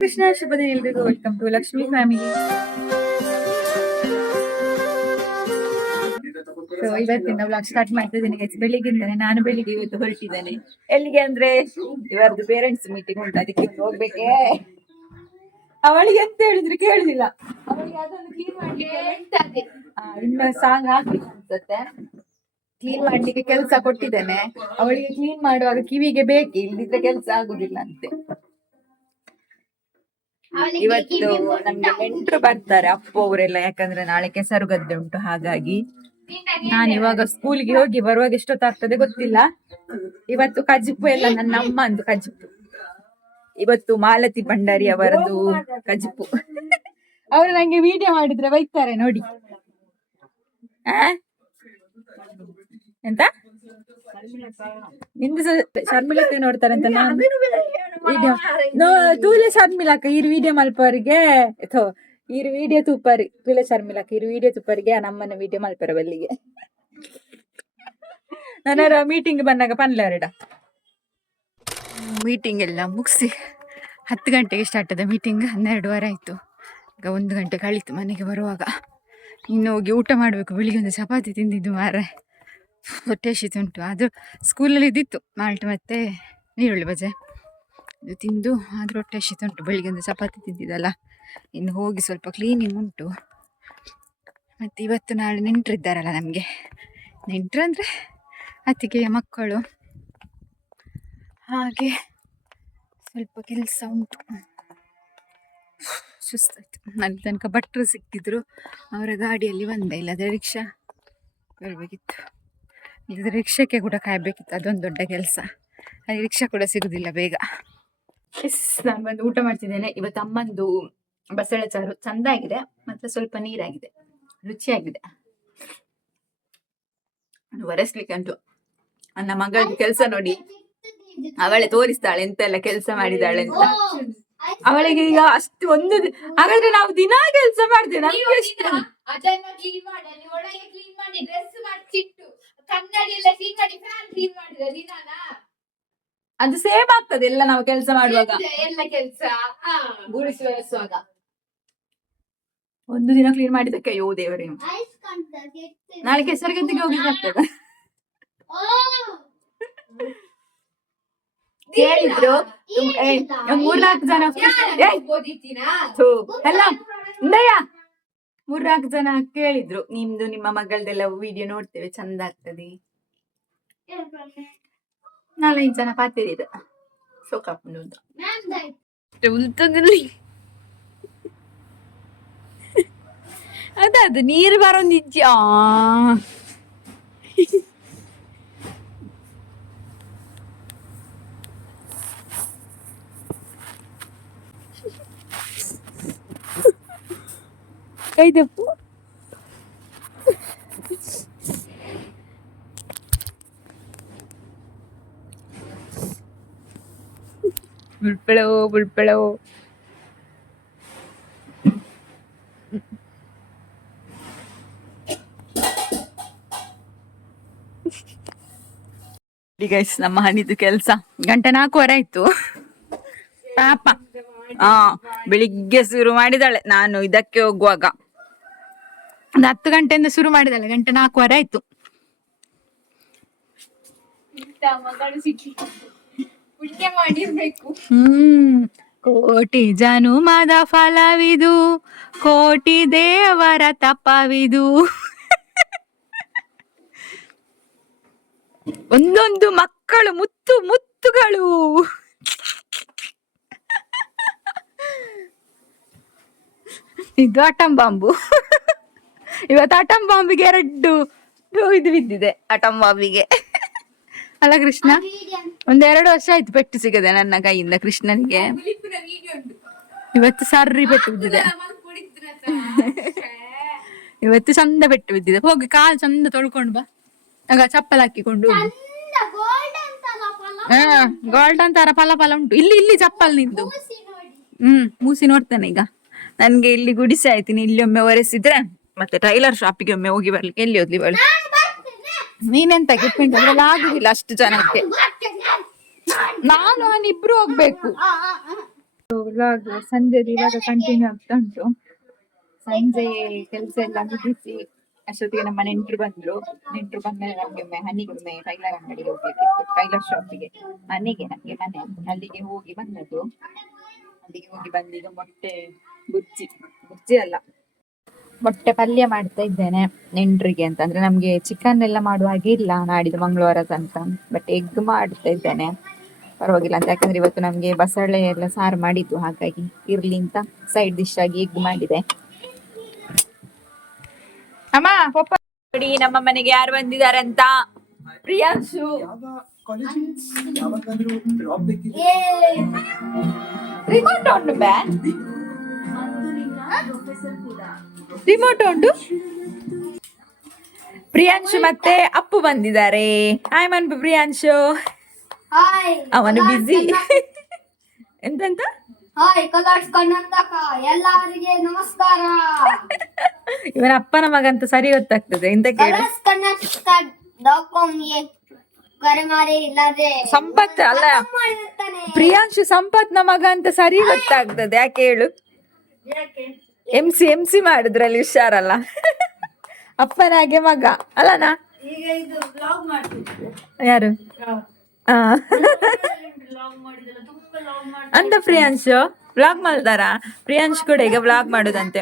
ಕೃಷ್ಣ ಶುಭದ ಎಲ್ರಿಗೂ welcome to Lakshmi family. So ಇವತ್ತಿನ ಬ್ಲಾಗ್ ಸ್ಟಾರ್ಟ್ ಮಾಡ್ತಾ ಇದ್ದೀನಿ. ಬೆಳಿಗ್ಗೆಯಿಂದಾನೆ ನಾನು ಬೆಳಿಗ್ಗೆ ಇವತ್ತು ಹೊರಟಿದ್ದೇನೆ. ಎಲ್ಲಿಗೆ ಅಂದ್ರೆ ಇವರದ್ದು ಪೇರೆಂಟ್ಸ್ ಮೀಟಿಂಗ್ ಉಂಟು, ಅದಕ್ಕೆ ಹೋಗ್ಬೇಕೆ. ಅವಳಿಗೆ ಎಂತ ಹೇಳಿದ್ರು ಕೇಳುದಿಲ್ಲ. ಅವಳಿಗೆ ಅದೊಂದು ಕ್ಲೀನ್ ಮಾಡ್ಲಿಕ್ಕೆ ಇನ್ನ ಸಾಂಗ್ ಹಾಕ್ಲಿಕ್ಕೆ ಅನ್ಸುತ್ತೆ. ಕ್ಲೀನ್ ಮಾಡ್ಲಿಕ್ಕೆ ಕೆಲಸ ಕೊಟ್ಟಿದ್ದೇನೆ. ಅವಳಿಗೆ ಕ್ಲೀನ್ ಮಾಡುವಾಗ ಕಿವಿಗೆ ಬೇಕು, ಇಲ್ದಿದ್ರೆ ಕೆಲಸ ಆಗುದಿಲ್ಲ ಅಂತೆ. ಇವತ್ತು ನಮ್ಗೆ ನೆಂಟರು ಬರ್ತಾರೆ, ಅಪ್ಪ ಅವರೆಲ್ಲ. ಯಾಕಂದ್ರೆ ನಾಳೆ ಕೆಸರು ಗದ್ದೆ ಉಂಟು, ಹಾಗಾಗಿ ನಾನು ಇವಾಗ ಸ್ಕೂಲ್ಗೆ ಹೋಗಿ ಬರುವಾಗ ಎಷ್ಟೊತ್ತಾಗ್ತದೆ ಗೊತ್ತಿಲ್ಲ. ಇವತ್ತು ಕಜಿಪು ಎಲ್ಲ ನನ್ನ ಅಮ್ಮ ಅಂದು ಕಜಿಪು. ಇವತ್ತು ಮಾಲತಿ ಭಂಡಾರಿ ಅವರದು ಕಜಿಪು. ಅವರು ನಂಗೆ ವಿಡಿಯೋ ಮಾಡಿದ್ರೆ ಬೈತಾರೆ ನೋಡಿ. ಎಂತ ನಿಂದು ಶರ್ಮಿಳಕ್ಕ ನೋಡ್ತಾರೆ ಅಂತ ನಾನು ವಿಡಿಯೋ ತೂಲೆ ಶರ್ಮಿಳಕ್ಕ ಈ ವಿಡಿಯೋ ಮಲ್ಪವರಿಗೆ ಈ ವಿಡಿಯೋ ತೂಪರಿ ತೂಲೆ ಶರ್ಮಿಳಕ್ಕ ಈ ವಿಡಿಯೋ ತೂಪರಿಗೆ ನಮ್ಮನ್ನ ವಿಡಿಯೋ ಮಲ್ಪರ ಬಲ್ಲಿಗೆ. ನನ್ನ ಮೀಟಿಂಗ್ ಬಂದಾಗ ಪನ್ಲೆರಡ ಮೀಟಿಂಗ್ ಎಲ್ಲ ಮುಗಿಸಿ 10 ಗಂಟೆಗೆ ಸ್ಟಾರ್ಟ್ ಆದ ಮೀಟಿಂಗ್. 12:15 ಆಯ್ತು. ಈಗ 1 ಗಂಟೆ ಕಳೀತು ಮನೆಗೆ ಬರುವಾಗ. ಇನ್ನು ಹೋಗಿ ಊಟ ಮಾಡಬೇಕು. ಬೆಳಿಗ್ಗೆ ಒಂದು ಚಪಾತಿ ತಿಂದಿದ್ದು ಮಾರೆ, ಹೊಟ್ಟೆ ಹಸಿತು ಉಂಟು. ಅದು ಸ್ಕೂಲಲ್ಲಿ ಇದ್ದಿತ್ತು ಮಾಲ್ಟ್ ಮತ್ತು ನೀರುಳ್ಳಿ ಬಜೆ, ಇದು ತಿಂದು ಆದರೂ ಹೊಟ್ಟೆ ಹಸಿತು ಉಂಟು. ಬೆಳಿಗ್ಗೆ ಒಂದು ಚಪಾತಿ ತಿಂದಿದ್ದಲ್ಲ. ಇನ್ನು ಹೋಗಿ ಸ್ವಲ್ಪ ಕ್ಲೀನಿಂಗ್ ಉಂಟು. ಮತ್ತು ಇವತ್ತು ನಾಳೆ ನೆಂಟರಿದ್ದಾರಲ್ಲ ನಮಗೆ. ನೆಂಟರು ಅಂದರೆ ಅತ್ತಿಗೆಯ ಮಕ್ಕಳು, ಹಾಗೆ ಸ್ವಲ್ಪ ಕೆಲಸ ಉಂಟು. ಸುಸ್ತಾಯ್ತು. ಅಲ್ಲಿ ತನಕ ಭಟ್ರು ಸಿಕ್ಕಿದ್ರು, ಅವರ ಗಾಡಿಯಲ್ಲಿ ಬಂದೆ. ಇಲ್ಲದ್ರೆ ರಿಕ್ಷಾ ಬರಬೇಕಿತ್ತು. ಇಲ್ಲದ್ರೆ ರಿಕ್ಷಕ್ಕೆ ಕೂಡ ಕಾಯಬೇಕಿತ್ತು, ಅದೊಂದು ದೊಡ್ಡ ಕೆಲಸ. ಅಲ್ಲಿ ರಿಕ್ಷಾ ಕೂಡ ಸಿಗುದಿಲ್ಲ ಬೇಗ. ನಾನು ಬಂದು ಊಟ ಮಾಡ್ತಿದ್ದೇನೆ. ಇವತ್ತು ಅಮ್ಮಂದು ಬಸಳೆ ಚಾರು ಚಂದ ಆಗಿದೆ, ಮತ್ತೆ ಸ್ವಲ್ಪ ನೀರಾಗಿದೆ, ರುಚಿಯಾಗಿದೆ. ಒರೆಸ್ಲಿಕ್ಕೆ ಉಂಟು. ನನ್ನ ಮಗಳದ್ದು ಕೆಲಸ ನೋಡಿ, ಅವಳೆ ತೋರಿಸ್ತಾಳೆ ಎಂತೆಲ್ಲ ಕೆಲಸ ಮಾಡಿದಾಳೆ ಅಂತ. ಅವಳಿಗೆ ಈಗ ಅಷ್ಟು ಒಂದು ಹಾಗಾದ್ರೆ ನಾವು ದಿನ ಕೆಲಸ ಮಾಡ್ತೇವೆ. ಅದು ಸೇಮ್ ಆಗ್ತದೆ ಎಲ್ಲ ನಾವು ಕೆಲಸ ಮಾಡುವಾಗ, ಎಲ್ಲ ಕೆಲಸ ಗುಡಿಸಿ ಒರೆಸುವಾಗ. ಒಂದು ದಿನ ಕ್ಲೀನ್ ಮಾಡಿದಕ್ಕೆ ಅಯ್ಯೋ ದೇವರೇ, ನಾಳೆ ಕೆಸರುಗದ್ದೆಗೆ ಹೋಗ್ಲಿಕ್ಕೆ ಕೇಳಿದ್ರು. 3-4 ಜನ ಎಲ್ಲ ಉಂಡಯ್ಯ 3-4 ಜನ ಕೇಳಿದ್ರು, ನಿಮ್ದು ನಿಮ್ಮ ಮಗಳದೆಲ್ಲ ವಿಡಿಯೋ ನೋಡ್ತೇವೆ, ಚಂದ ಆಗ್ತದೆ. 4-5 ಜನ ಪಾತಿರಿದ ಸೋಕಾಪುಂಡು ಅದದು ನೀರು ಬರೋಂದಿಜ್ಜ. ಕೈದಪ್ಪು ಬುಳ್ಪೆಳೋ ಬುಳ್ಪೆಳೋ. ಗೈಸ್, ನಮ್ಮ ಹನಿದು ಕೆಲಸ 4:15 ಆಯ್ತು. ಪಾಪ ಬೆಳಿಗ್ಗೆ ಶುರು ಮಾಡಿದಾಳೆ. ನಾನು ಇದಕ್ಕೆ ಹೋಗುವಾಗ ಒಂದು 10 ಗಂಟೆಯಿಂದ ಶುರು ಮಾಡಿದಾಳೆ. 4:15 ಆಯ್ತು. ಕೋಟಿ ಜನುಮದ ಫಲವಿದು, ಕೋಟಿ ದೇವರ ತಪವಿದು, ಒಂದೊಂದು ಮಕ್ಕಳು ಮುತ್ತು ಮುತ್ತುಗಳು. ಇದು ಅಟಂ ಬಾಂಬು. ಇವತ್ತು ಅಟಂ ಬಾಂಬಿಗೆ 2 ಇದು ಬಿದ್ದಿದೆ. ಅಟಂ ಬಾಂಬಿಗೆ ಅಲ್ಲ ಕೃಷ್ಣ, 1-2 ವರ್ಷ ಆಯ್ತು ಪೆಟ್ಟು ಸಿಗದೆ ನನ್ನ ಕೈಯಿಂದ ಕೃಷ್ಣನಿಗೆ. ಇವತ್ತು ಸರ್ರಿ ಪೆಟ್ಟು ಬಿದ್ದಿದೆ. ಇವತ್ತು ಚಂದ ಪೆಟ್ಟು ಬಿದ್ದಿದೆ. ಹೋಗಿ ಕಾಲು ಚಂದ ತೊಳ್ಕೊಂಡು ಬಾ. ಆಗ ಚಪ್ಪಲ್ ಹಾಕಿಕೊಂಡು ಗೋಲ್ಡನ್ ತರ ಫಲ ಫಲ ಉಂಟು. ಇಲ್ಲಿ ಚಪ್ಪಲ್ ನಿಂದು. ಮೂಸಿ ನೋಡ್ತಾನೆ ಈಗ. ನನ್ಗೆ ಇಲ್ಲಿ ಗುಡಿಸಿ ಆಯ್ತೀನಿ. ಇಲ್ಲಿ ಒಮ್ಮೆ ಒರೆಸಿದ್ರೆ ಮತ್ತೆ ಟೈಲರ್ ಶಾಪಿಗೆ ಒಮ್ಮೆ ಹೋಗಿ ಬರ್ಲಿಕ್ಕೆ ಎಲ್ಲಿ ಹೋದ್ಲಿ ಬಳಿ. ನೀನೆಂತ ಗಿಫ್ಟ್ ಅದ್ರಲ್ಲಿ ಆಗುದಿಲ್ಲ ಅಷ್ಟು ಜನಕ್ಕೆ. ನಾನು ಇಬ್ರು ಹೋಗ್ಬೇಕು. ವ್ಲಾಗ್ ಸಂಜೆದು ಇವಾಗ ಕಂಟಿನ್ಯೂ ಆಗ್ತಾ ಉಂಟು. ಸಂಜೆ ಕೆಲಸ ಎಲ್ಲ ಮುಗಿಸಿ ಅಷ್ಟೊತ್ತಿಗೆ ನಮ್ಮ ನೆಂಟರು ಬಂದ್ರು. ನೆಂಟರು ಬಂದ್ಮೇಲೆ ನಮ್ಗೆ ಹನಿಗೊಮ್ಮೆ ಟೈಲರ್ ಅಂಗಡಿಗೆ ಹೋಗ್ಬೇಕಿತ್ತು, ಟೈಲರ್ ಶಾಪಿಗೆ, ಮನೆಗೆ ನಮ್ಗೆ ಮನೆ ಅಲ್ಲಿಗೆ ಹೋಗಿ ಬಂದದ್ದು. ಅಲ್ಲಿಗೆ ಹೋಗಿ ಬಂದೀಗ ಮೊಟ್ಟೆ ಬುಜ್ಜಿ ಅಲ್ಲ, ಮೊಟ್ಟೆ ಪಲ್ಯ ಮಾಡ್ತಾ ಇದ್ದೇನೆ ನೆಂಟರಿಗೆ ಅಂತ. ಅಂದ್ರೆ ನಮ್ಗೆ ಚಿಕನ್ ಎಲ್ಲ ಮಾಡುವ ಹಾಗೆ ಇಲ್ಲ ನಾಡಿದ್ದು ಮಂಗಳವಾರ ತನಕ, ಬಟ್ ಎಗ್ ಮಾಡ್ತಾ ಇದ್ದೇನೆ, ಪರವಾಗಿಲ್ಲ ಅಂತ. ಯಾಕಂದ್ರೆ ಇವತ್ತು ನಮ್ಗೆ ಬಸಳೆ ಎಲ್ಲ ಸಾರು ಮಾಡಿದ್ದು, ಹಾಗಾಗಿ ಇರ್ಲಿ ಅಂತ ಸೈಡ್ ಡಿಶ್ ಆಗಿ ಎಗ್ ಮಾಡಿದೆ. ಅಮ್ಮ ಪಪ್ಪ ನೋಡಿ ನಮ್ಮ ಮನೆಗೆ ಯಾರು ಬಂದಿದ್ದಾರೆ ಅಂತ. ಪ್ರಿಯಾಂಶು. ರಿಮೋಟ್ ಉಂಟು ಬೇ, ರಿಮೋಟ್ ಉಂಟು. ಪ್ರಿಯಾಂಶು ಮತ್ತೆ ಅಪ್ಪು ಬಂದಿದ್ದಾರೆ. ಹಾಯ್ ಮನ್ಪು ಪ್ರಿಯಾಂಶು. ಅವನು ಬಿಸಿ. ಎಂತೆಂತ ಎಲ್ಲರಿಗೆ ನಮಸ್ಕಾರ. ಇವನ ಅಪ್ಪನ ಮಗ ಅಂತ ಸರಿ ಗೊತ್ತಾಗ್ತದೆ. ಎಂತ ಕೇಳಿ ಸಂಪತ್ ಅಲ್ಲ, ಪ್ರಿಯಾಂಶು ಸಂಪತ್ ನ ಮಗ ಅಂತ ಸರಿ ಗೊತ್ತಾಗ್ತದೆ. ಯಾಕೆ ಹೇಳು? M C ಮಾಡಿದ್ರಲ್ಲಿ ಹುಷಾರಲ್ಲ. ಅಪ್ಪನಾಗೆ ಮಗ ಅಲ್ಲನಾ? ಯಾರು ಅಂತ ಪ್ರಿಯಾಂಶು ವ್ಲಾಗ್ ಮಾಡ್ತಾರ? ಪ್ರಿಯಾಂಶ್ ಕೂಡ ಈಗ ವ್ಲಾಗ್ ಮಾಡುದಂತೆ.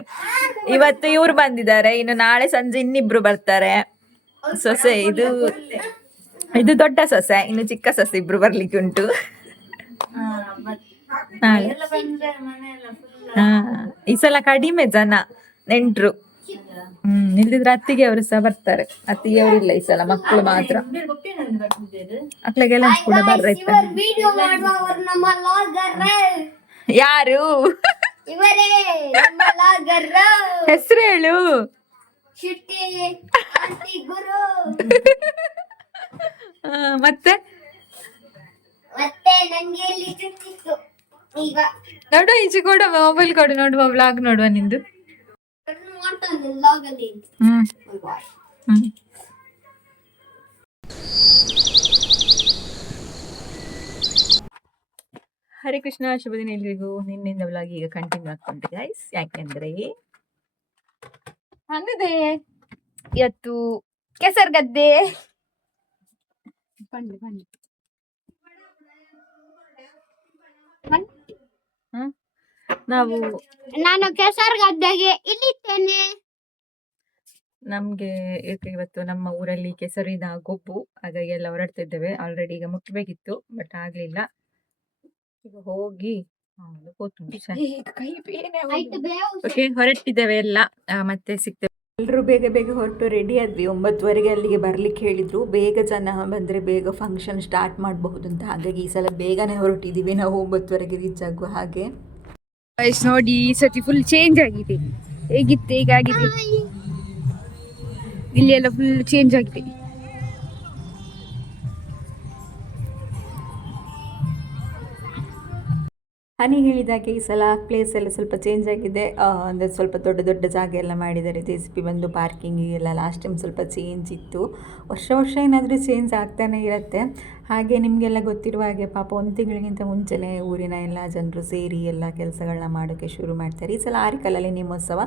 ಇವತ್ತು ಇವ್ರು ಬಂದಿದ್ದಾರೆ, ಇನ್ನು ನಾಳೆ ಸಂಜೆ ಇನ್ನಿಬ್ರು ಬರ್ತಾರೆ. ಸೊಸೆ ಇದು ದೊಡ್ಡ ಸೊಸೆ, ಇನ್ನು ಚಿಕ್ಕ ಸೊಸೆ ಇಬ್ರು ಬರ್ಲಿಕ್ಕೆ ಉಂಟು ನಾಳೆ. ಈ ಸಲ ಕಡಿಮೆ ಜನ ನೆಂಟ್ರು. ಇಲ್ದಿದ್ರೆ ಅತ್ತಿಗೆ ಅವರು ಸಹ ಬರ್ತಾರೆ. ಅತ್ತಿಗೆ ಅವರು ಇಲ್ಲ ಈ ಸಲ, ಮಕ್ಕಳು ಮಾತ್ರ. ಮಕ್ಳಿಗೆಲ್ಲ ಕೂಡ ಬರ್ರೈತೆ. ಯಾರು ಹೆಸರು ಹೇಳು? ಮತ್ತೆ ನೋಡುವ, ಈಚೆ ಕೊಡ ಮೊಬೈಲ್ ಕೊಡು, ನೋಡುವ ವ್ಲಾಗ್ ನೋಡುವ ನಿಂದು. ಹರೇ ಕೃಷ್ಣ, ಶುಭ ದಿನ ಎಲ್ರಿಗೂ. ನಿನ್ನಿಂದ ವ್ಲಾಗ್ ಈಗ ಕಂಟಿನ್ಯೂ ಆಗ್ತುಂಟು ಗೈಸ್. ಯಾಕೆಂದ್ರೆ ಅಂದಿದೆ ಇವತ್ತು ಕೆಸರ್ ಗದ್ದೆ. ನಾನು ಕೆಸರ್ ಗದ್ದೆಗೆ ಇಲ್ಲಿದ್ದೇನೆ. ನಮ್ಗೆ ಇವತ್ತು ನಮ್ಮ ಊರಲ್ಲಿ ಕೆಸರಿನ ಗೊಬ್ಬು, ಹಾಗಾಗಿ ಎಲ್ಲ ಹೊರಡ್ತಿದ್ದೇವೆ. ಆಲ್ರೆಡಿ ಈಗ ಮುಟ್ಬೇಕಿತ್ತು, ಬಟ್ ಆಗ್ಲಿಲ್ಲ. ಈಗ ಹೋಗಿ ಹೊರಟಿದ್ದೇವೆ ಎಲ್ಲ. ಮತ್ತೆ ಸಿಗ್ತೇವೆ. ಎಲ್ಲರೂ ಬೇಗ ಬೇಗ ಹೊರಟು ರೆಡಿ ಆದ್ವಿ. 9:30 ಅಲ್ಲಿಗೆ ಬರ್ಲಿಕ್ಕೆ ಹೇಳಿದ್ರು. ಬೇಗ ಜನ ಬಂದ್ರೆ ಬೇಗ ಫಂಕ್ಷನ್ ಸ್ಟಾರ್ಟ್ ಮಾಡಬಹುದು ಅಂತ, ಹಾಗಾಗಿ ಈ ಸಲ ಬೇಗನೆ ಹೊರಟಿದೀವಿ ನಾವು, 9:30 ರೀಚ್ ಆಗುವ ಹಾಗೆ. ನೋಡಿ ಈ ಸತಿ ಫುಲ್ ಚೇಂಜ್ ಆಗಿದೆ. ಹೇಗಿತ್ತು ಹೇಗಾಗಿದೆ, ಇಲ್ಲಿ ಎಲ್ಲ ಫುಲ್ ಚೇಂಜ್ ಆಗಿದೆ. ಹನಿ ಹೇಳಿದಾಗೆ ಈ ಸಲ ಪ್ಲೇಸ್ ಎಲ್ಲ ಸ್ವಲ್ಪ ಚೇಂಜ್ ಆಗಿದೆ. ಅಂದರೆ ಸ್ವಲ್ಪ ದೊಡ್ಡ ದೊಡ್ಡ ಜಾಗ ಎಲ್ಲ ಮಾಡಿದ್ದಾರೆ. JCB ಬಂದು ಪಾರ್ಕಿಂಗಿಗೆಲ್ಲ. ಲಾಸ್ಟ್ ಟೈಮ್ ಸ್ವಲ್ಪ ಚೇಂಜ್ ಇತ್ತು. ವರ್ಷ ಏನಾದರೂ ಚೇಂಜ್ ಆಗ್ತಾನೆ ಇರುತ್ತೆ. ಹಾಗೆ ನಿಮಗೆಲ್ಲ ಗೊತ್ತಿರುವ ಹಾಗೆ ಪಾಪ 1 ತಿಂಗಳಿಗಿಂತ ಮುಂಚೆನೇ ಊರಿನ ಎಲ್ಲ ಜನರು ಸೇರಿ ಎಲ್ಲ ಕೆಲಸಗಳನ್ನ ಮಾಡೋಕ್ಕೆ ಶುರು ಮಾಡ್ತಾರೆ. ಈ ಸಲ ಆರಿಕಲ್ಲಲ್ಲಿ ನೇಮೋತ್ಸವ,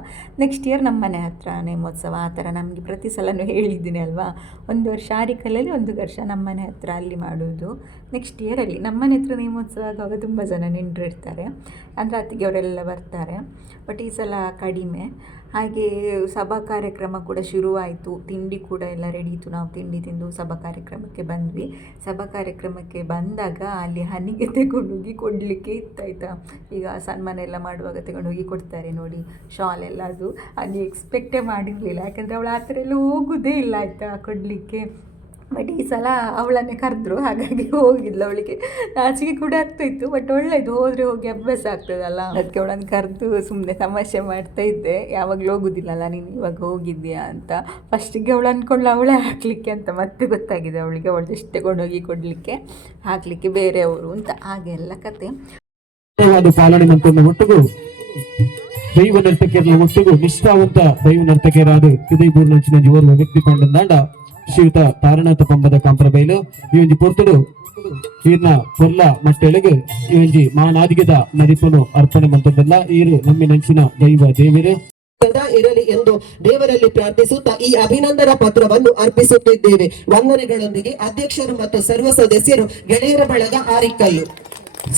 ನೆಕ್ಸ್ಟ್ ಇಯರ್ ನಮ್ಮ ಮನೆ ಹತ್ರ ನೇಮೋತ್ಸವ. ಆ ಥರ ನಮಗೆ ಪ್ರತಿ ಸಲನೂ ಹೇಳಿದ್ದೀನಿ ಅಲ್ವಾ, 1 ವರ್ಷ ಆರಿಕಲ್ಲಲ್ಲಿ, 1 ವರ್ಷ ನಮ್ಮ ಮನೆ ಹತ್ರ ಅಲ್ಲಿ ಮಾಡೋದು. ನೆಕ್ಸ್ಟ್ ಇಯರಲ್ಲಿ ನಮ್ಮ ಮನೆ ಹತ್ರ ನೇಮೋತ್ಸವ ಆಗುವಾಗ ತುಂಬ ಜನ ನೆಂಟರು ಇರ್ತಾರೆ, ಅಂದರೆ ಅತ್ತಿಗೆ ಅವರೆಲ್ಲ ಬರ್ತಾರೆ. ಬಟ್ ಈ ಸಲ ಕಡಿಮೆ. ಹಾಗೆ ಸಭಾ ಕಾರ್ಯಕ್ರಮ ಕೂಡ ಶುರುವಾಯಿತು. ತಿಂಡಿ ಕೂಡ ಎಲ್ಲ ರೆಡಿ ಇತ್ತು. ನಾವು ತಿಂಡಿ ತಿಂದು ಸಭಾ ಕಾರ್ಯಕ್ರಮಕ್ಕೆ ಬಂದ್ವಿ. ಸಭಾ ಕಾರ್ಯಕ್ರಮಕ್ಕೆ ಬಂದಾಗ ಅಲ್ಲಿ ಹನಿಗೆ ತಗೊಂಡೋಗಿ ಕೊಡಲಿಕ್ಕೆ ಇತ್ತಾಯ್ತಾ. ಈಗ ಸನ್ಮಾನ ಎಲ್ಲ ಮಾಡುವಾಗ ತಗೊಂಡೋಗಿ ಕೊಡ್ತಾರೆ ನೋಡಿ, ಶಾಲ್ ಎಲ್ಲ. ಅದು ಎಕ್ಸ್ಪೆಕ್ಟೇ ಮಾಡಿರಲಿಲ್ಲ, ಯಾಕಂದರೆ ಅವಳು ಆ ಥರ ಎಲ್ಲ ಹೋಗೋದೇ ಇಲ್ಲ ಆಯಿತಾ ಕೊಡಲಿಕ್ಕೆ. ಬಟ್ ಈ ಸಲ ಅವಳನ್ನೇ ಕರೆದ್ರು, ಹಾಗಾಗಿ ಹೋಗಿದ್ಲು. ಅವಳಿಗೆ ನಾಚಿಕೆ ಕೂಡ ಆಗ್ತಾಯಿತ್ತು, ಬಟ್ ಒಳ್ಳೆಯದು, ಹೋದರೆ ಹೋಗಿ ಅಭ್ಯಾಸ ಆಗ್ತದಲ್ಲ. ಅದಕ್ಕೆ ಅವಳನ್ನು ಕರೆದು ಸುಮ್ಮನೆ ತಮಾಷೆ ಮಾಡ್ತಾ ಇದ್ದೆ. ಯಾವಾಗಲೂ ಹೋಗೋದಿಲ್ಲಲ್ಲ ನೀನು, ಇವಾಗ ಹೋಗಿದ್ಯಾ ಅಂತ. ಫಸ್ಟಿಗೆ ಅವಳು ಅಂದ್ಕೊಂಡ್ಳು ಅವಳೇ ಹಾಕಲಿಕ್ಕೆ ಅಂತ, ಮತ್ತೆ ಗೊತ್ತಾಗಿದೆ ಅವಳಿಗೆ ಅವಳು ಜಸ್ಟ್ ತಗೊಂಡೋಗಿ ಕೊಡಲಿಕ್ಕೆ, ಹಾಕಲಿಕ್ಕೆ ಬೇರೆಯವರು ಅಂತ. ಹಾಗೆಲ್ಲ ಕತೆ. ಪಾಲನೆ ಮಂತ್ರವನ್ನು ಒಟ್ಟಿಗೂ ದೈವ ನರ್ತಕಿಯರ ಒಟ್ಟಿಗೂ ನಿಷ್ಠಾವಂತ ದೈವ ನರ್ತಕಿಯರಾದ ಹೃದಯಪೂರ್ಣ ಓರ್ವ ವ್ಯಕ್ತಿ ಕೊಂಡಂದಾಂಡ ಶ್ರೀಯುತ ತಾರನಾಥ ಪಂಬದ ಕಾಂಪ್ರಬೈಲು ಈ ಒಂದು ಪೊರ್ತುಡು ಈರ್ನ ಪೊರ್ಲ ಮಟ್ಟೆಳೆಗೆ ಈ ಒಂಜಿ ಮಾನಾದಿಗೆದ ನಡಿಪನು ಅರ್ಪಣೆ ಮಂತದಲ್ಲ ಈರು ನಮ್ಮ ನೆಂಚಿನ ದೈವ ದೇವರೇ ಸದಾ ಇರಲಿ ಎಂದು ದೇವರಲ್ಲಿ ಪ್ರಾರ್ಥಿಸುತ್ತಾ ಈ ಅಭಿನಂದನಾ ಪತ್ರವನ್ನು ಅರ್ಪಿಸುತ್ತಿದ್ದೇವೆ. ವಂದನೆಗಳೊಂದಿಗೆ ಅಧ್ಯಕ್ಷರು ಮತ್ತು ಸರ್ವ ಸದಸ್ಯರು ಗೆಳೆಯರ ಬಳಗ ಆರಿಕಲ್ಲು.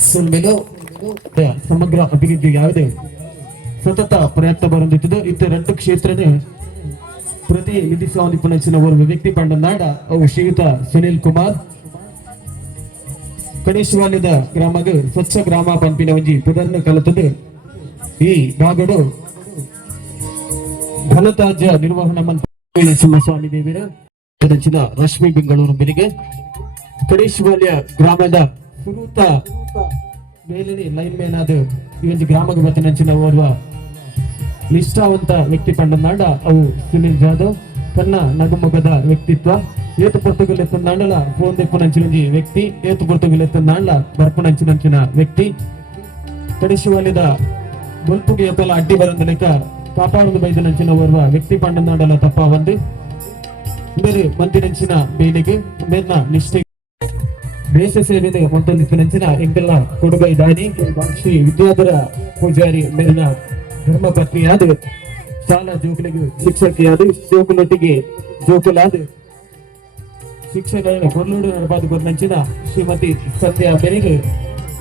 ಸುಮ್ಮೆಲು ಸಮಗ್ರ ಅಭಿವೃದ್ಧಿಗೆ ಯಾವುದೇ ಸತತ ಪ್ರಯತ್ನ ಬರುತ್ತಿದ್ದು ಇತ್ತ ಎರಡು ಕ್ಷೇತ್ರನೇ ಪ್ರತಿನಿಧಿಸುವ ಪುನಚಿನ ಓರ್ವ ವ್ಯಕ್ತಿ ಪಂಡನಾಡ ಅವು ಶ್ರೀಯುತ ಸುನಿಲ್ ಕುಮಾರ್ ಕಡೇಶ್ವಾಲ್ಯದ ಗ್ರಾಮಗ ಸ್ವಚ್ಛ ಗ್ರಾಮ ಪಂಪಿನ ಒಂಜಿ ಪುನರ್ನ ಕಲಿತದ್ದು ಈ ಭಾಗಡು ಘನತ್ಯಾಜ್ಯ ನಿರ್ವಹಣಾ ಮಂತ್ರಿ ನರಸಿಂಹಸ್ವಾಮಿ ದೇವರ ನೆಚ್ಚಿನ ರಶ್ಮಿ ಬೆಂಗಳೂರು ಬೆಳಿಗ್ಗೆ ಕಡೇಶ್ವಾಲ್ಯ ಗ್ರಾಮದ ಸುರೂತ ಮೇಲಿನ ಲೈನ್ ಮ್ಯಾನ್ ಆದ ಈ ಒಂದು ಗ್ರಾಮಕ್ಕೆ ಬತ್ತ ನೆಚ್ಚಿನ ಓರ್ವ ನಿಷ್ಠಾವಂತ ವ್ಯಕ್ತಿ ಪಂಡನಾಡ ಅವು ಸುನಿಲ್ ಜಾಧವ್ ತನ್ನ ನಗುಮೊಗದ ವ್ಯಕ್ತಿತ್ವ ಏತು ಪುರ್ತಗುಲೆತ್ತನಾಂಡಲ ಫೋನ್ ದೆಪ್ಪುನಂಚಿನ ವ್ಯಕ್ತಿ ಏತು ಪುರ್ತಗುಲೆತ್ತನಾಂಡಲ ಬರ್ಪುನಂಚಿನ ವ್ಯಕ್ತಿ ಕಡೇಶ್ವಾಲ್ಯದ ಬಲ್ಪುಗೆ ಎಪ್ಪಲ ಅಡ್ಡಿ ಬರಂದ ಲೆಕ್ಕ ಕಾಪಾಡುದು ಬೈದನಂಚಿನ ಓರ್ವ ವ್ಯಕ್ತಿ ಪಂಡನಾಡಲ ತಪ್ಪ ಒಂದು ಬೇರೆ ಮಂದಿನಂಚಿನ ಬೇಲಿಗೆ ಮೇಲ್ನ ನಿಷ್ಠೆ ದೇಶ ಸೇವೆಗೆ ಮೊದಲಿನ ಎಂಕೆಲ್ಲ ಕೊಡುಗೈ ದಾನಿ ಶ್ರೀ ವಿದ್ಯಾಧರ ಪೂಜಾರಿ ಮೇಲಿನ ಧರ್ಮ ಪತ್ನಿಯಾದ ಶಾಲಾ ಜೋಕುಲಿಗೆ ಶಿಕ್ಷಕಿಯಾದ ಜೋಕುಲೊಟ್ಟಿಗೆ ಜೋಕುಲಾದ ಶಿಕ್ಷಕರ ಕೊಲ್ಲೂಡು ನಡಪಾದ ಕೊರ್ನಂಚಿನ ಶ್ರೀಮತಿ ಸಂಧ್ಯಾ ಬೆನಿಗೆ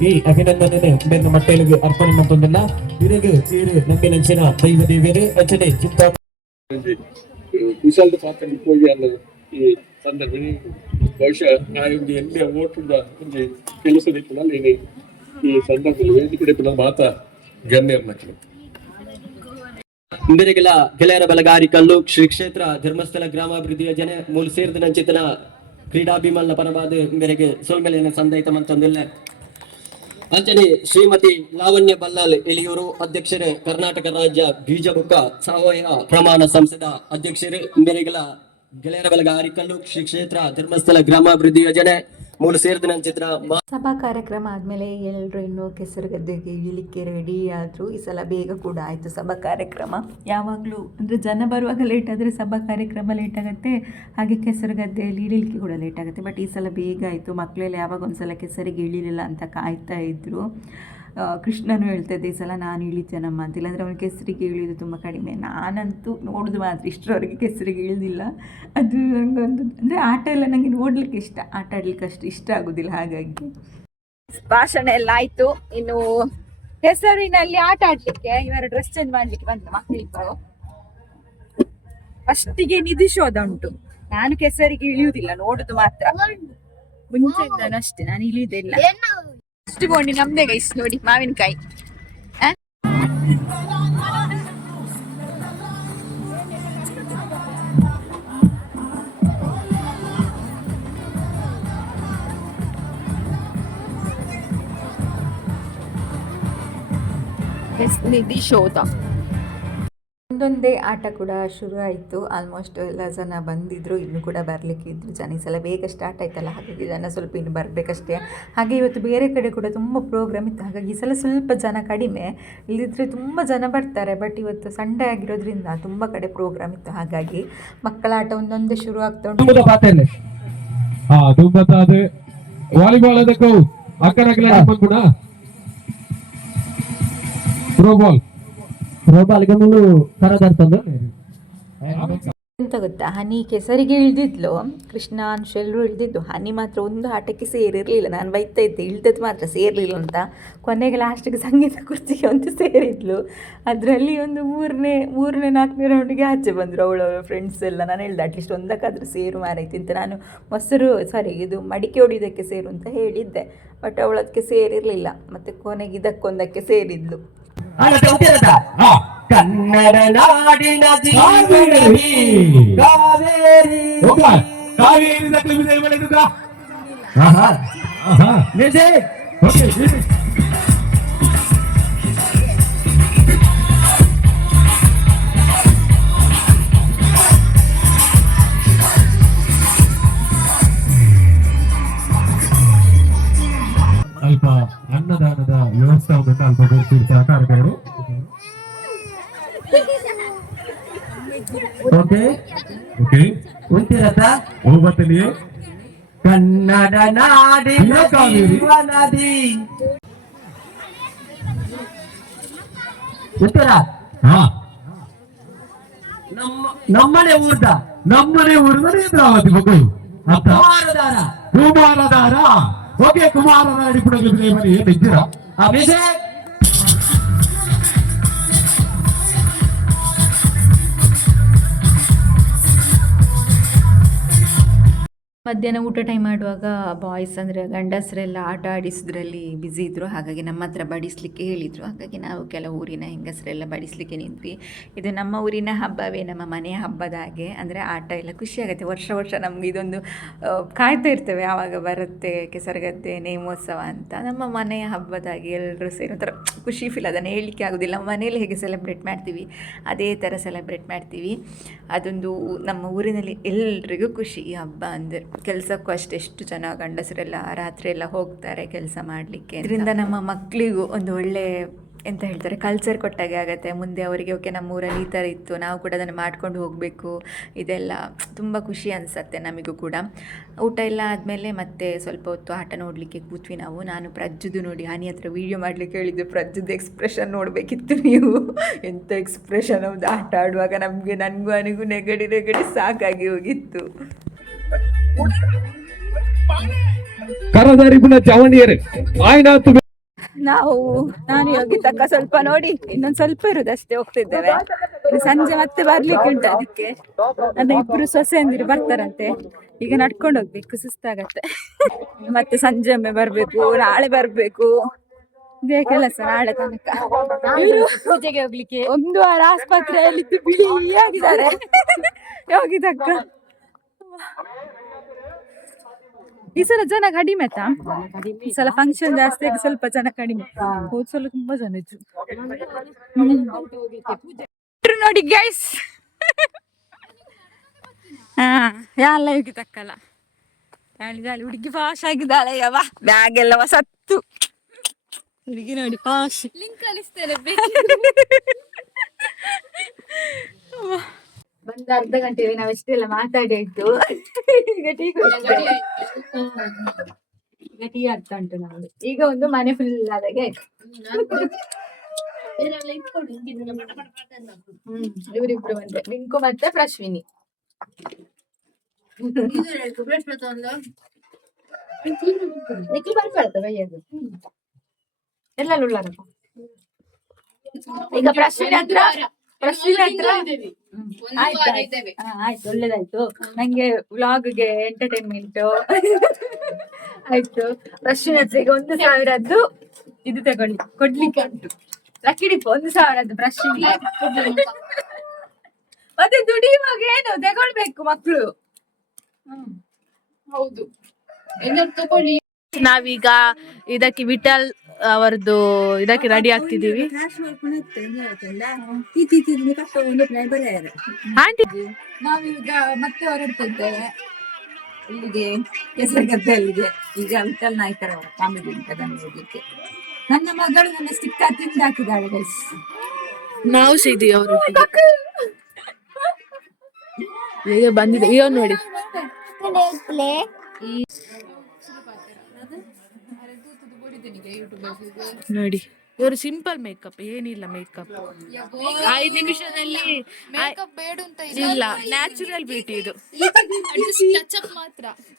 ಈ ಅಭಿನಂದನೆ ಮೇಲಿನ ಮಟ್ಟೆಲಿಗೆ ಅರ್ಪಣೆ ಮಾಡ್ತೊಂದಿಲ್ಲ ಇರಿಗೆ ಈರು ನಮಗೆ ನೆಂಚಿನ ದೈವ ದೇವಿಯರೇ ರಚನೆ ಚಿಂತಾ ವಿಶಾಲದ ಪಾತ್ರ ಹೋಗಿ ಅಲ್ಲ ಈ ಸಂದರ್ಭದಲ್ಲಿ ಬಹುಶಃ ಒಂದು ಎಣ್ಣೆ ಓಟದ ಒಂದು ಕೆಲಸದಿತ್ತಲ್ಲ ಈ ಸಂದರ್ಭದಲ್ಲಿ ವೇದಿಕೆ ಮಾತ ಗಣ್ಯರ್ನಕ್ಕೆ ಇಂದಿರಿಗೆಲ ಗೆಳೆಯರ ಬಲಗಾರಿ ಕಲ್ಲು ಶ್ರೀ ಕ್ಷೇತ್ರ ಧರ್ಮಸ್ಥಳ ಗ್ರಾಮಾಭಿವೃದ್ಧಿ ಯೋಜನೆ ಮೂಲ ಸೇರಿದ ನಂಚಿತನ ಕ್ರೀಡಾಭಿಮಾನ ಪರವಾದ ಮೇರೆಗೆ ಸೋಲ್ಮೆಲೆನ ಸಂದೈತ ಮಂತೊಂದಿಲ್ಲ ಅಂಚನೆ ಶ್ರೀಮತಿ ಲಾವಣ್ಯ ಬಲ್ಲಾಲ್ ಎಲಿಯೂರು ಅಧ್ಯಕ್ಷರೇ ಕರ್ನಾಟಕ ರಾಜ್ಯ ಬೀಜಬುಕ್ಕ ಸಾವಯವ ಪ್ರಮಾಣ ಸಂಸ್ಥೆದ ಅಧ್ಯಕ್ಷರೇ ಮೇರೆಗೆಲ ಗೆಳೆಯರ ಬಲಗಾರಿ ಕಲ್ಲು ಶ್ರೀ ಕ್ಷೇತ್ರ ಧರ್ಮಸ್ಥಳ ಗ್ರಾಮಾಭಿವೃದ್ಧಿ ಯೋಜನೆ ಮೂಲ ಸೇರಿದ ಚಿತ್ರ ಸಭಾ ಕಾರ್ಯಕ್ರಮ ಆದಮೇಲೆ ಎಲ್ಲರೂ ಇನ್ನೂ ಕೆಸರುಗದ್ದೆಗೆ ಇಳಿಲಿಕ್ಕೆ ರೆಡಿ ಆದರು. ಈ ಸಲ ಬೇಗ ಕೂಡ ಆಯಿತು ಸಭಾ ಕಾರ್ಯಕ್ರಮ. ಯಾವಾಗಲೂ ಅಂದರೆ ಜನ ಬರುವಾಗ ಲೇಟ್ ಆದರೆ ಸಭಾ ಕಾರ್ಯಕ್ರಮ ಲೇಟ್ ಆಗುತ್ತೆ, ಹಾಗೆ ಕೆಸರುಗದ್ದೆಯಲ್ಲಿ ಇಳಿಲಿಕ್ಕೆ ಕೂಡ ಲೇಟ್ ಆಗುತ್ತೆ. ಬಟ್ ಈ ಸಲ ಬೇಗ ಆಯಿತು. ಮಕ್ಕಳೆಲ್ಲ ಯಾವಾಗ ಒಂದು ಸಲ ಕೆಸರಿಗೆ ಇಳಿಲಿಲ್ಲ ಅಂತ ಕಾಯ್ತಾ ಇದ್ದರು. ಕೃಷ್ಣನು ಹೇಳ್ತಾಯಿದ್ದೆ ಈ ಸಲ ನಾನು ಇಳಿತೇನಮ್ಮ ಅಂತ. ಇಲ್ಲಾಂದರೆ ಅವನು ಕೆಸರಿಗೆ ಇಳಿಯೋದು ತುಂಬ ಕಡಿಮೆ. ನಾನಂತೂ ನೋಡೋದು ಮಾತ್ರ, ಇಷ್ಟರವರೆಗೆ ಕೆಸರಿಗೆ ಇಳಿದಿಲ್ಲ. ಅದು ನನಗೊಂದು ಅಂದರೆ ಆಟ ಎಲ್ಲ ನನಗೆ ನೋಡಲಿಕ್ಕೆ ಇಷ್ಟ, ಆಟ ಆಡಲಿಕ್ಕೆ ಅಷ್ಟು ಇಷ್ಟ ಆಗೋದಿಲ್ಲ. ಹಾಗಾಗಿ ಭಾಷಣ ಎಲ್ಲ ಆಯ್ತು. ಇನ್ನು ಹೆಸರಿನಲ್ಲಿ ಆಟ ಆಡ್ಲಿಕ್ಕೆ ಇವರ ಡ್ರೆಸ್ ಚೇಂಜ್ ಮಾಡ್ಲಿಕ್ಕೆ ಬಂತು ಮಕ್ಕಳಿಬ್ಬರು. ಫಸ್ಟಿಗೆ ನಿಧಿಶೋಧ ಉಂಟು. ನಾನು ಕೆಸರಿಗೆ ಇಳಿಯುವುದಿಲ್ಲ, ನೋಡುದು ಮಾತ್ರ. ಮುಂಚೆ ಅಷ್ಟೇ, ನಾನು ಇಳಿಯುವುದಿಲ್ಲ. ಇಷ್ಟು ಬೋಂಡಿ ನಮ್ದೇ ಗೈಸ್ ನೋಡಿ, ಮಾವಿನಕಾಯಿ. ನಿಧಿ ಶೋಧ. ಒಂದೊಂದೇ ಆಟ ಕೂಡ ಶುರು ಆಯಿತು. ಆಲ್ಮೋಸ್ಟ್ ಎಲ್ಲ ಜನ ಬಂದಿದ್ದರು, ಇನ್ನೂ ಕೂಡ ಬರಲಿಕ್ಕೆ ಇದ್ದರು ಜನ. ಈ ಸಲ ಬೇಗ ಸ್ಟಾರ್ಟ್ ಆಯ್ತಲ್ಲ, ಹಾಗಾಗಿ ಜನ ಸ್ವಲ್ಪ ಇನ್ನು ಬರಬೇಕಷ್ಟೇ. ಹಾಗೆ ಇವತ್ತು ಬೇರೆ ಕಡೆ ಕೂಡ ತುಂಬ ಪ್ರೋಗ್ರಾಮ್ ಇತ್ತು, ಹಾಗಾಗಿ ಈ ಸಲ ಸ್ವಲ್ಪ ಜನ ಕಡಿಮೆ. ಇಲ್ಲಿದ್ರೆ ತುಂಬ ಜನ ಬರ್ತಾರೆ, ಬಟ್ ಇವತ್ತು ಸಂಡೇ ಆಗಿರೋದ್ರಿಂದ ತುಂಬ ಕಡೆ ಪ್ರೋಗ್ರಾಮ್ ಇತ್ತು. ಹಾಗಾಗಿ ಮಕ್ಕಳ ಆಟ ಒಂದೊಂದೇ ಶುರು ಆಗ್ತಾ ಉಂಟು. ವಾಲಿಬಾಲ್ ಅದಕ್ಕೂ ಥ್ರೋಬಾಲ್ಗೆ ಮುಳ್ಳು ತರದಂತಂದು ಎಂತ ಗೊತ್ತಾ, ಹನಿ ಕೆಸರಿಗೆ ಇಳಿದಿದ್ಲು, ಕೃಷ್ಣ ಅಂಶ ಎಲ್ಲರೂ ಇಳಿದಿದ್ದು. ಹನಿ ಮಾತ್ರ ಒಂದು ಆಟಕ್ಕೆ ಸೇರಿರಲಿಲ್ಲ. ನಾನು ಬೈತಾ ಇದ್ದೆ ಇಳ್ದದ್ದು ಮಾತ್ರ ಸೇರಲಿಲ್ಲ ಅಂತ. ಕೊನೆಗೆ ಲಾಸ್ಟಿಗೆ ಸಂಗೀತ ಕುರ್ಚಿಗೆ ಒಂದು ಸೇರಿದ್ಲು. ಅದರಲ್ಲಿ ಒಂದು ಮೂರನೇ 4ನೇ ರೌಂಡಿಗೆ ಆಚೆ ಬಂದರು ಅವಳವರ ಫ್ರೆಂಡ್ಸ್ ಎಲ್ಲ. ನಾನು ಹೇಳಿದೆ ಅಟ್ಲೀಸ್ಟ್ ಒಂದಕ್ಕಾದ್ರೂ ಸೇರು ಮಾರೈತಿ ಅಂತ. ನಾನು ಇದು ಮಡಿಕೆ ಹೊಡಿಯೋದಕ್ಕೆ ಸೇರು ಅಂತ ಹೇಳಿದ್ದೆ, ಬಟ್ ಅವಳು ಅದಕ್ಕೆ ಸೇರಿರಲಿಲ್ಲ. ಮತ್ತು ಕೊನೆಗೆ ಇದಕ್ಕೊಂದಕ್ಕೆ ಸೇರಿದ್ಲು. ಕನ್ನಡ ನಾಡಿನ ಅಲ್ಪ ಅನ್ನದಾನದ ವ್ಯವಸ್ಥಾಪಕ ಅಲ್ಪ ಗುರುತಿನ ಸಹಕಾರಕರು. ಓಕೆ ಓಕೆ ಉಂಟಿರತ್ತ ಹೋಗ್ಬತ್ತಲಿಯೇ ಕನ್ನಡ ನಾಡಿನ ಕಾವೇರಿ. ಜೀವನದಿ. ಉತ್ತರ ಹಾ ನಮ್ಮನೆ ಊರ್ದ ನಮ್ಮನೆ ಊರಿನ ನೇತ್ರಾವತಿ ಮಗಳು ಅಂತ ಕುಮಾರಧಾರ ಕುಮಾರಧಾರ. ಓಕೆ, ಕುಮಾರಧಾರ ಅಡಿಪುಡಲ್ಲಿ ಮನೆ ಏನಿದ್ದೀರಾ? ಅಭಿಷೇಕ್ ಮಧ್ಯಾಹ್ನ ಊಟ ಟೈಮ್ ಮಾಡುವಾಗ ಬಾಯ್ಸ್ ಅಂದರೆ ಗಂಡಸರೆಲ್ಲ ಆಟ ಆಡಿಸೋದ್ರಲ್ಲಿ ಬ್ಯುಸಿ ಇದ್ದರು. ಹಾಗಾಗಿ ನಮ್ಮ ಹತ್ರ ಬಡಿಸಲಿಕ್ಕೆ ಹೇಳಿದರು. ಹಾಗಾಗಿ ನಾವು ಕೆಲವು ಊರಿನ ಹೆಂಗಸರೆಲ್ಲ ಬಡಿಸಲಿಕ್ಕೆ ನಿಂತ್ವಿ. ಇದು ನಮ್ಮ ಊರಿನ ಹಬ್ಬವೇ, ನಮ್ಮ ಮನೆಯ ಹಬ್ಬದ ಹಾಗೆ. ಅಂದರೆ ಆಟ ಎಲ್ಲ ಖುಷಿಯಾಗುತ್ತೆ. ವರ್ಷ ವರ್ಷ ನಮ್ಗೆ ಇದೊಂದು ಕಾಯ್ತಾ ಇರ್ತೇವೆ, ಯಾವಾಗ ಬರುತ್ತೆ ಕೆಸರುಗದ್ದೆ ನೇಮೋತ್ಸವ ಅಂತ. ನಮ್ಮ ಮನೆಯ ಹಬ್ಬದಾಗಿ ಎಲ್ಲರೂ ಸೇರಿ ಒಂಥರ ಖುಷಿ ಫೀಲ್. ಅದನ್ನು ಹೇಳಲಿಕ್ಕೆ ಆಗೋದಿಲ್ಲ. ನಮ್ಮ ಮನೇಲಿ ಹೇಗೆ ಸೆಲೆಬ್ರೇಟ್ ಮಾಡ್ತೀವಿ ಅದೇ ಥರ ಸೆಲೆಬ್ರೇಟ್ ಮಾಡ್ತೀವಿ. ಅದೊಂದು ನಮ್ಮ ಊರಿನಲ್ಲಿ ಎಲ್ರಿಗೂ ಖುಷಿ ಈ ಹಬ್ಬ ಅಂದರೆ. ಕೆಲಸಕ್ಕೂ ಅಷ್ಟೇ ಎಷ್ಟು ಜನ ಗಂಡಸರೆಲ್ಲ ರಾತ್ರಿ ಎಲ್ಲ ಹೋಗ್ತಾರೆ ಕೆಲಸ ಮಾಡಲಿಕ್ಕೆ. ಇದರಿಂದ ನಮ್ಮ ಮಕ್ಕಳಿಗೂ ಒಂದು ಒಳ್ಳೆ ಎಂತ ಹೇಳ್ತಾರೆ ಕಲ್ಚರ್ ಕೊಟ್ಟಾಗೆ ಆಗುತ್ತೆ. ಮುಂದೆ ಅವರಿಗೆ ಓಕೆ ನಮ್ಮ ಊರಲ್ಲಿ ಈ ಥರ ಇತ್ತು, ನಾವು ಕೂಡ ಅದನ್ನು ಮಾಡ್ಕೊಂಡು ಹೋಗಬೇಕು. ಇದೆಲ್ಲ ತುಂಬ ಖುಷಿ ಅನಿಸುತ್ತೆ ನಮಗೂ ಕೂಡ. ಊಟ ಎಲ್ಲ ಆದಮೇಲೆ ಮತ್ತೆ ಸ್ವಲ್ಪ ಹೊತ್ತು ಆಟ ನೋಡಲಿಕ್ಕೆ ಕೂತ್ವಿ ನಾವು. ನಾನು ಪ್ರಜ್ಜುದು ನೋಡಿ ಆನಿ ಹತ್ರ ವೀಡಿಯೋ ಮಾಡಲಿಕ್ಕೆ ಹೇಳಿದ್ದು. ಪ್ರಜ್ಜುದು ಎಕ್ಸ್ಪ್ರೆಷನ್ ನೋಡಬೇಕಿತ್ತು ನೀವು. ಎಂಥ ಎಕ್ಸ್ಪ್ರೆಷನ್ ಹೌದು ಆಟ ಆಡುವಾಗ. ನನಗೂ ಅನಿಗೂ ನೆಗಡಿ ಸಾಕಾಗಿ ಹೋಗಿತ್ತು. ಕರದಾರಿ ಪುನಃ ಚಾವಣಿಯರೇ ಆಯ್ನಾತು. ನಾನು ಯೋಗಿ ತಕ್ಕ ಸ್ವಲ್ಪ ನೋಡಿ ಇನ್ನೊಂದು ಸ್ವಲ್ಪ ಇರುದಷ್ಟೇ ಹೋಗ್ತಿದ್ದೇವೆ. ಸಂಜೆ ಮತ್ತೆ ಬರ್ಲಿಕ್ಕೆ ಉಂಟು, ಅದಕ್ಕೆ ನನ್ನ ಇಬ್ರು ಸೊಸೆಯಂದಿರು ಬರ್ತಾರಂತೆ. ಈಗ ನಡ್ಕೊಂಡು ಹೋಗ್ಬೇಕು, ಸುಸ್ತಾಗತ್ತೆ. ಮತ್ತೆ ಸಂಜೆ ಒಮ್ಮೆ ಬರ್ಬೇಕು, ನಾಳೆ ಬರ್ಬೇಕು, ಇದೇ ಕೆಲಸ ನಾಳೆ ತನಕ. ಪೂಜೆಗೆ ಹೋಗ್ಲಿಕ್ಕೆ 1 ವಾರ ಆಸ್ಪತ್ರೆಯಲ್ಲಿ ಬಿಳಿಯಾಗಿದ್ದಾರೆ ಯೋಗಿ ತಕ್ಕ. ಈ ಸಲ ಜನ ಕಡಿಮೆ ಆಯ್ತಾ? ಈ ಸಲ ಫಂಕ್ಷನ್ ಜಾಸ್ತಿ ಆಗಿ ಸ್ವಲ್ಪ ಜನ ಕಡಿಮೆ. ಹೋದ ಸಲ ತುಂಬಾ ಜನ ಇದ್ರು ನೋಡಿ ಗೈಸ್. ಎಲ್ಲ ಹೋಗಿ ತಕ್ಕಲ್ಲ ಜಾಲಿ ಹುಡುಗಿ ಫಾಸ್ಟ್ ಆಗಿದ್ದಾಳೆ. ಯಾವ ಬ್ಯಾಗ್ ಎಲ್ಲ ಹೊಸತ್ತು ಹುಡುಗಿ ನೋಡಿ ಫಾಸ್ಟ್. ಬಂದ ಅರ್ಧ ಗಂಟೆಯಲ್ಲಿ ನಾವು ಎಷ್ಟೆಲ್ಲ ಮಾತಾಡಿ ಆಯ್ತು. ಈಗ ಟೀ ಆಗ್ತಾ ಉಂಟು ನಮ್ದು. ಈಗ ಒಂದು ಮನೆ ಫುಲ್ ಆದಾಗೆ ಆಯ್ತು. ಇವರಿಬ್ರು ಬಂದ್ರೆ ರಿಂಕು ಮತ್ತೆ ಪ್ರಶ್ವಿನಿ. ಎಲ್ಲ ಉಳ್ಳಾರಪ್ಪ. ಈಗ ಪ್ರಶ್ವಿನಿ ಹತ್ರ ಆಯ್ತು, ಒಳ್ಳೇದಾಯ್ತು. ನಂಗೆ ವ್ಲಾಗ್ಗೆ ಎಂಟರ್ಟೈನ್ಮೆಂಟ್ ಆಯ್ತು. ಪ್ರಶ್ನೆ ಹತ್ರ ಈಗ 1,000ದ್ದು ಇದು ಕೊಡ್ಲಿಕ್ಕೆ ಉಂಟು. ಲಕ್ಕಿಡಿಪ 1,000ದ್ದು ಪ್ರಶ್ನೆ. ಮತ್ತೆ ದುಡಿಯುವಾಗ ಏನು ತಗೊಳ್ಬೇಕು ಮಕ್ಕಳು. ಹೌದು. ನಾವೀಗ ಇದಕ್ಕೆ ವಿಠಲ್ ಅವರದ್ದು ಇದಕ್ಕೆ ರೆಡಿ ಆಗ್ತಿದ್ದೀವಿ. ಆಂಟಿ ನಾವೀಗ ಮತ್ತೆ ಹೊರಡ್ತಾ ಇದ್ದೇವೆ ಇಲ್ಲಿಗೆ, ಕೆಸರಗದ್ದೆ ಅಲ್ಲಿಗೆ. ಈಗ ವಿಠಲ್ ನಾಯ್ಕರ ಕಾಮಿಡಿ ಉಂಟು, ಅದನ್ನು ನೋಡ್ಲಿಕ್ಕೆ. ನನ್ನ ಮಗಳು ನನ್ನ ಸ್ಟಿಕ್ಕರ್ ತಿಂದು ಹಾಕಿದ್ದಾಳೆ ಗೈಸ್. ನಾವು ಸಿದ್ದೀವಿ ಅವರು ಈಗ ಬಂದಿದೆ. ಈಗ ನೋಡಿ ನೋಡಿ ಇವರು ಸಿಂಪಲ್ ಮೇಕಪ್, ಏನಿಲ್ಲ ಮೇಕಪ್. 5 ನಿಮಿಷದಲ್ಲಿ ಇಲ್ಲ, ನ್ಯಾಚುರಲ್ ಬ್ಯೂಟಿ ಇದು.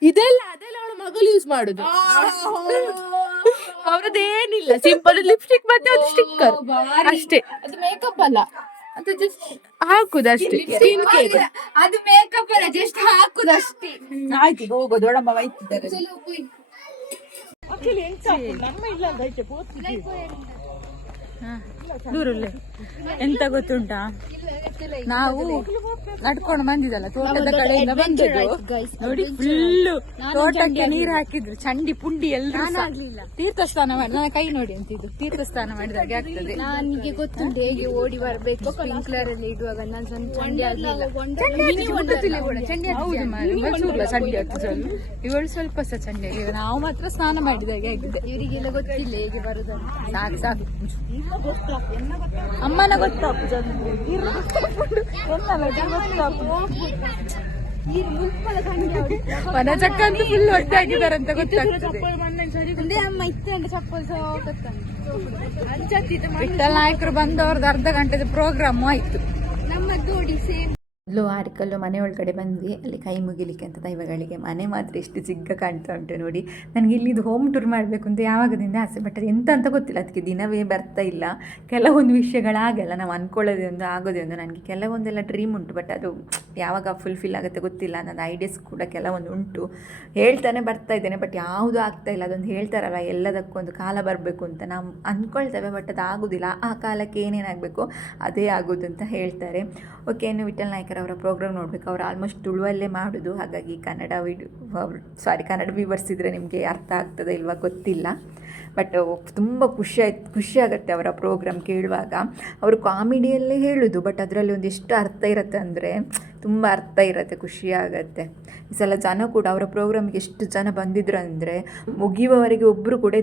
ಇದೆಲ್ಲ ಅದೆಲ್ಲ ಅವಳ ಮಗಳು ಯೂಸ್ ಮಾಡುದು. ಅವ್ರದ್ದೇನಿಲ್ಲ, ಸಿಂಪಲ್ ಲಿಪ್ಸ್ಟಿಕ್ ಮತ್ತೆ ಒಂದು ಸ್ಟಿಕ್ಕರ್ ಅಷ್ಟೇ. ಅದು ಮೇಕಪ್ ಅಲ್ಲ, ಅದು ಜಸ್ಟ್ ಹಾಕುದಷ್ಟೇ. ಸ್ಕಿನ್ ಕೇರ್ ಅದು ಮೇಕಪ್ ಅಲ್ಲ, ಜಸ್ಟ್ ಹಾಕುದಷ್ಟೇ. ಆಯ್ತು, ಹೋಗೋ ದೊಡ್ಡಮ್ಮ ಬೈತಿದ್ದಾರೆ. ದೂರಲ್ಲೇ ಎಂತ ಗೊತ್ತುಂಟಾ, ನಾವು ನಡ್ಕೊಂಡು ಬಂದಿದ್ದಲ್ಲ ತೋಟದ ಕಡೆಯಿಂದ ಬಂದದ್ದು ನೋಡಿ. ಫುಲ್ಲು ತೋಟಕ್ಕೆ ನೀರು ಹಾಕಿದ್ರು, ಚಂಡಿ ಪುಂಡಿ ಎಲ್ಲರೂ ತೀರ್ಥಸ್ನಾನ ಮಾಡಿ. ನನ್ನ ಕೈ ನೋಡಿ ಅಂತಿದ್ದು ತೀರ್ಥಸ್ನಾನ ಮಾಡಿದಾಗೆ ಆಗ್ತದೆ. ನನಗೆ ಗೊತ್ತುಂಟು ಹೇಗೆ ಓಡಿ ಬರ್ಬೇಕು. ಸ್ಪ್ರಿಂಕ್ಲರ್ ಅಲ್ಲಿ ಇಡುವಾಗ ನಾನು ಚಂಡಿ ಆಗ್ಲಿಲ್ಲ. ಹೌದು ಮೈಸೂರ್ಲ ಚಂಡಿ ಆಗ್ತದೆ. ಇವಳು ಸ್ವಲ್ಪ ಸಹ ಚಂಡಿ ಆಗಿದೆ. ನಾವು ಮಾತ್ರ ಸ್ನಾನ ಮಾಡಿದಾಗೆ ಆಗಿದೆ. ಇವರಿಗೆಲ್ಲ ಗೊತ್ತಿಲ್ಲ ಹೇಗೆ ಬರುದನ್ನು. ಸಾಕು ಸಾಕು, ಅಮ್ಮನ ಗೊತ್ತಾಪು ಮನೆ ಚಕ್ಕ ಅಂತೂ ಫುಲ್ ಹೊಟ್ಟೆ ಆಗಿದ್ದಾರೆ ಅಂತ ಗೊತ್ತಾಗ್ತದೆ. ವಿಠಲ್ ನಾಯಕರು ಬಂದವ್ರದ್ದು ಅರ್ಧ ಗಂಟೆದ ಪ್ರೋಗ್ರಾಮು ಆಯ್ತು. ಮೊದಲು ಆರಿಕಲ್ಲು ಮನೆ ಒಳಗಡೆ ಬಂದ್ವಿ, ಅಲ್ಲಿ ಕೈ ಮುಗಿಲಿಕ್ಕೆ ಅಂತ ದೈವಗಳಿಗೆ. ಮನೆ ಮಾತ್ರ ಎಷ್ಟು ಚಿಕ್ಕ ಕಾಣ್ತಾ ಉಂಟು ನೋಡಿ. ನನಗೆ ಇಲ್ಲಿದು ಹೋಮ್ ಟೂರ್ ಮಾಡಬೇಕು ಅಂತ ಯಾವಾಗದಿಂದ ಆಸೆ, ಬಟ್ ಅದು ಎಂತ ಅಂತ ಗೊತ್ತಿಲ್ಲ, ಅದಕ್ಕೆ ದಿನವೇ ಬರ್ತಾ ಇಲ್ಲ. ಕೆಲವೊಂದು ವಿಷಯಗಳಾಗಲ್ಲ, ನಾವು ಅಂದ್ಕೊಳ್ಳೋದೇ ಒಂದು ಆಗೋದೇ ಒಂದು. ನನಗೆ ಕೆಲವೊಂದೆಲ್ಲ ಡ್ರೀಮ್ ಉಂಟು, ಬಟ್ ಅದು ಯಾವಾಗ ಫುಲ್ಫಿಲ್ ಆಗುತ್ತೆ ಗೊತ್ತಿಲ್ಲ. ನನ್ನ ಐಡಿಯಾಸ್ ಕೂಡ ಕೆಲವೊಂದು ಉಂಟು, ಹೇಳ್ತಾನೆ ಬರ್ತಾ ಇದ್ದೇನೆ, ಬಟ್ ಯಾವುದೂ ಆಗ್ತಾ ಇಲ್ಲ. ಅದೊಂದು ಹೇಳ್ತಾರಲ್ಲ, ಎಲ್ಲದಕ್ಕೊಂದು ಕಾಲ ಬರಬೇಕು ಅಂತ ನಾವು ಅಂದ್ಕೊಳ್ತೇವೆ, ಬಟ್ ಅದು ಆಗೋದಿಲ್ಲ. ಆ ಕಾಲಕ್ಕೆ ಏನೇನಾಗಬೇಕು ಅದೇ ಆಗೋದು ಅಂತ ಹೇಳ್ತಾರೆ. ಓಕೆ, ಇನ್ನು ವಿಠಲ್ ನಾಯ್ಕರ್ ಅವರ ಪ್ರೋಗ್ರಾಮ್ ನೋಡಬೇಕು. ಅವರು ಆಲ್ಮೋಸ್ಟ್ ತುಳುವಲ್ಲೇ ಮಾಡೋದು, ಹಾಗಾಗಿ ಕನ್ನಡ ವ್ಯೂವರ್ಸ್ ಇದ್ದರೆ ನಿಮಗೆ ಅರ್ಥ ಆಗ್ತದೆ ಇಲ್ವಾ ಗೊತ್ತಿಲ್ಲ, ಬಟ್ ತುಂಬ ಖುಷಿ ಆಗುತ್ತೆ ಅವರ ಪ್ರೋಗ್ರಾಮ್ ಕೇಳುವಾಗ. ಅವರು ಕಾಮಿಡಿಯಲ್ಲೇ ಹೇಳೋದು, ಬಟ್ ಅದರಲ್ಲಿ ಒಂದಿಷ್ಟು ಅರ್ಥ ಇರುತ್ತೆ, ಅಂದರೆ ತುಂಬ ಅರ್ಥ ಇರುತ್ತೆ, ಖುಷಿ ಆಗುತ್ತೆ. ಈ ಸಲ ಜನ ಕೂಡ ಅವರ ಪ್ರೋಗ್ರಾಮಿಗೆ ಎಷ್ಟು ಜನ ಬಂದಿದ್ರು ಅಂದರೆ ಮುಗಿಯುವವರೆಗೆ ಒಬ್ಬರು ಕೂಡ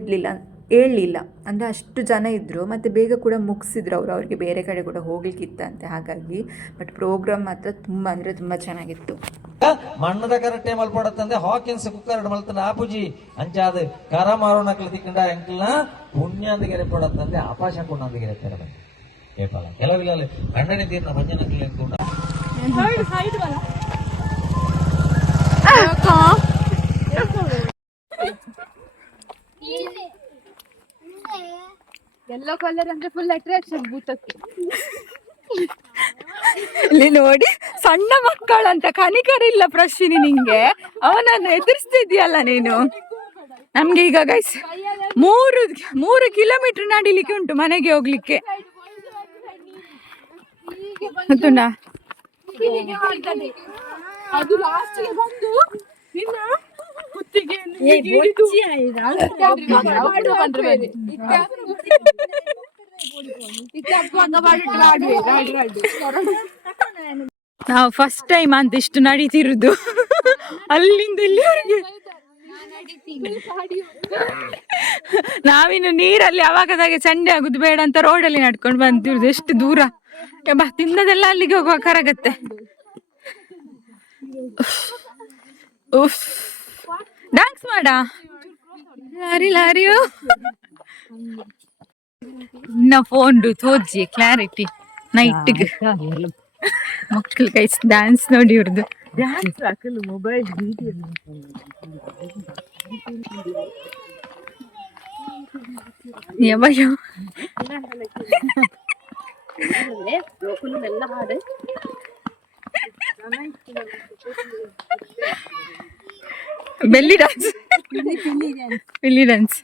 ಹೇಳಲಿಲ್ಲ, ಅಂದರೆ ಅಷ್ಟು ಜನ ಇದ್ದರು. ಮತ್ತು ಬೇಗ ಕೂಡ ಮುಗಿಸಿದ್ರು ಅವ್ರಿಗೆ ಬೇರೆ ಕಡೆ ಕೂಡ ಹೋಗ್ಲಿಕ್ಕಿತ್ತಂತೆ, ಹಾಗಾಗಿ. ಬಟ್ ಪ್ರೋಗ್ರಾಮ್ ಮಾತ್ರ ತುಂಬ ಅಂದರೆ ತುಂಬ ಚೆನ್ನಾಗಿತ್ತು. ಮಣ್ಣದ ಕರೆಕ್ಟೇ ಮಲ್ಪಡತ್ತಂದೆ ಹಾಕಿನ್ಸ್ ಕುಕ್ಕರ್ ಮಲ್ತನ ಆಪುಜಿ ಅಂಚಾದ ಕರ ಮಾರೋಣಕ್ಲ ತಿಕ್ಕಂಡ ಎಂಕ್ಲ ಪುಣ್ಯಾಂದಿಗೆರೆ ಪಡತ್ತಂದೆ ಆಪಾಶ ಪುಣ್ಯಾಂದಿಗೆರೆ ತೆರಬ ಏಪಲ ಕೆಲವಿಲ್ಲ ಕಣ್ಣನೆ ತೀರ್ನ ಭಂಜನಕ್ಲ ಎಂಕುಂಡ ಯೆಲ್ಲೋ ಕಲರ್ ಅಂದ್ರೆ ಫುಲ್ ಅಟ್ರಾಕ್ಷನ್ ಭೂತಕ್ಕೆ. ಇಲ್ಲಿ ನೋಡಿ, ಸಣ್ಣ ಮಕ್ಕಳಂತ ಕನಿಕರಿಲ್ಲ ಪ್ರಶ್ನೆ ನಿಂಗೆ, ಅವನನ್ನು ಎದುರಿಸ್ತಿದ್ಯಲ್ಲ ನೀನು. ನಮ್ಗೆ ಈಗ ಗೈಸ್ 3 ಕಿಲೋಮೀಟರ್ ನಡಿಲಿಕ್ಕೆ ಉಂಟು ಮನೆಗೆ ಹೋಗ್ಲಿಕ್ಕೆ, ಗೊತ್ತುಂಟಾ? ಅದು ಲಾಸ್ಟಿಗೆ ಬಂದು ನಿನ್ನ ಕುತ್ತಿಗೆ ನಾವು ಫಸ್ಟ್ ಟೈಮ್ ಅಂತ ಇಷ್ಟು ನಡೀತಿರುದು, ಅಲ್ಲಿಂದ ಇಲ್ಲಿವರೆಗೆ. ನಾವಿನ್ನು ನೀರಲ್ಲಿ ಅವಾಗದಾಗೆ ಚಂಡೆ ಆಗುದು ಬೇಡ ಅಂತ ರೋಡಲ್ಲಿ ನಡ್ಕೊಂಡು ಬಂದಿರುದು. ಎಷ್ಟು ದೂರ ತಿನ್ನದೆಲ್ಲ ಅಲ್ಲಿಗೆ ಹೋಗುವ ಕರಗತ್ತೆ. ಡ್ಯಾನ್ಸ್ ಮಾಡ ಲಾರಿಯೋ ಇನ್ನ ಫೋನ್ ತೋಜಿ ಕ್ಲಾರಿಟಿ ನೈಟ್ಗೆ ಮಕ್ಕಳು ಕೈಸ್ ಡ್ಯಾನ್ಸ್ ನೋಡಿ ಇವ್ರದ್ದು. Mobile belly dance